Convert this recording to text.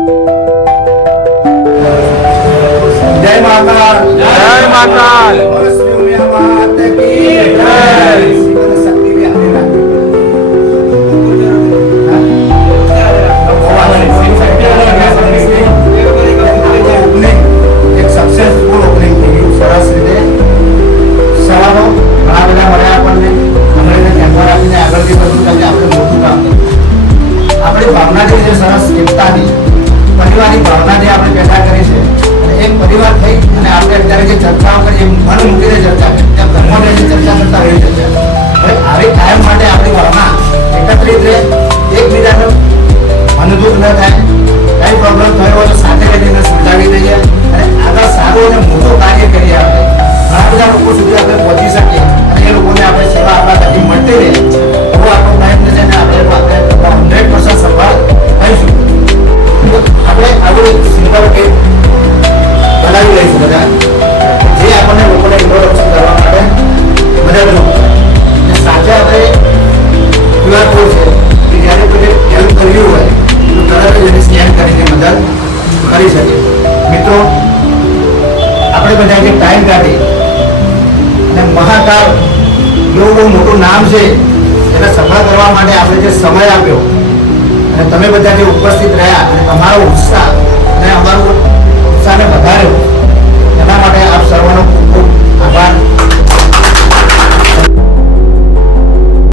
જય માતા, જય માતા, માત કી જય। શિવન શક્તિને હારે રાખો। એક સક્સેસફુલ ઓપનિંગ થઈ ગયું સરસ રીતે। સવારો ઘણા બધા મળ્યા આપણને, અમને ધ્યાનમાં રાખીને આગળથી બધું કાલે આપણે મોટું કામ કર્યું। આપણી ભાવના જે છે સરસ એકતાની, પરિવારની ભાવના જે આપણે પેદા કરી છે, અને એક પરિવાર થઈ અને આપણે અત્યારે જે ચર્ચાઓ કરીએ મન મૂકીને ચર્ચા કરીએ, ત્યાં ધર્મોને જે ચર્ચા કરતા રહી છે, હવે આવી કાયમ માટે આપણી ભાવના એકત્રિત રહે, એકબીજાનો મનદુખ ન થાય, કઈ પ્રોબ્લેમ થયો હોય તો સાથે રહીને સુલઝાવી દઈએ અને આગળ સારું અને મોટું કાર્ય કરીએ। આપણે ઘણા બધા લોકો સુધી આપણે પહોંચી શકીએ અને એ લોકોને આપણે સેવા આપણા થકી મળતી રહે, એવો આપણો પ્રયત્ન છે અને આપણે 100% સફળ થઈશું। આપણે આવું એક સિંગલ ટીમ બનાવી લઈશું બધા, જે આપણને લોકોને ઇન્ટ્રોડક્શન કરવા માટે મદદરૂપ થાય। અને સાથે આપણે QR કોડ છે કે જ્યારે કોઈ હેલ્પ કરવી હોય તો તરત જ એને સ્કેન કરીને મદદ કરી શકીએ। મિત્રો, આપણે બધા જે ટાઈમ કાઢી અને મહાકાળ એવું બહુ મોટું નામ છે એને સફળ કરવા માટે આપણે જે સમય આપ્યો અને તમે બધા જે ઉપસ્થિત રહ્યા અને તમારો ઉત્સાહ અને અમારો ઉત્સાહને વધાર્યો, એના માટે આપ સર્વનો